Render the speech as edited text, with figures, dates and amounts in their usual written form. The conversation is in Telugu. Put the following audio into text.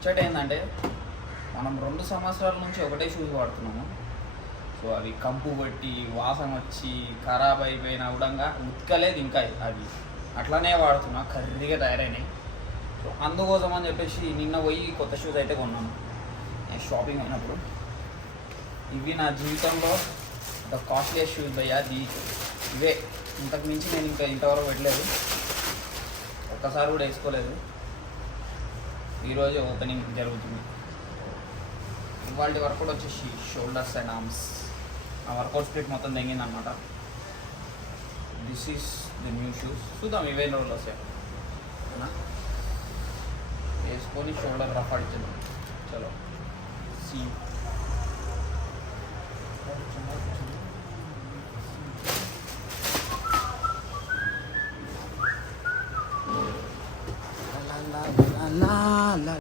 ముచ్చట ఏంటంటే మనం 2 సంవత్సరాల నుంచి ఒకటే షూస్ వాడుతున్నాము. సో అవి కంపు కొట్టి వాసన వచ్చి ఖరాబ్ అయిపోయిన కూడా ఉతకలేదు ఇంకా అవి అట్లానే వాడుతున్నా, కర్రీగా తయారైనాయి. సో అందుకోసం అని చెప్పేసి నిన్న పోయి కొత్త షూస్ అయితే కొన్నాను నేను షాపింగ్ అయినప్పుడు. ఇవి నా జీవితంలో ద కాస్ట్లీయెస్ట్ షూస్ భయ్యా. ఇవే, ఇంతకు మించి నేను ఇంకా ఇంతవరకు పెట్టలేదు, ఒక్కసారి కూడా వేసుకోలేదు. ఈరోజు ఓపెనింగ్ జరుగుతుంది. ఇవాళ వర్కౌట్ వచ్చేసి షోల్డర్స్ అండ్ ఆర్మ్స్. ఆ వర్కౌట్ స్ప్లిట్ మొత్తం తెంగింది అనమాట. This is the new shoes. చూద్దాం ఇవే రోజులు వస్తాయి. వేసుకొని షోల్డర్ రఫ్ ఆడిచ్చేద్దాం. చలో సీ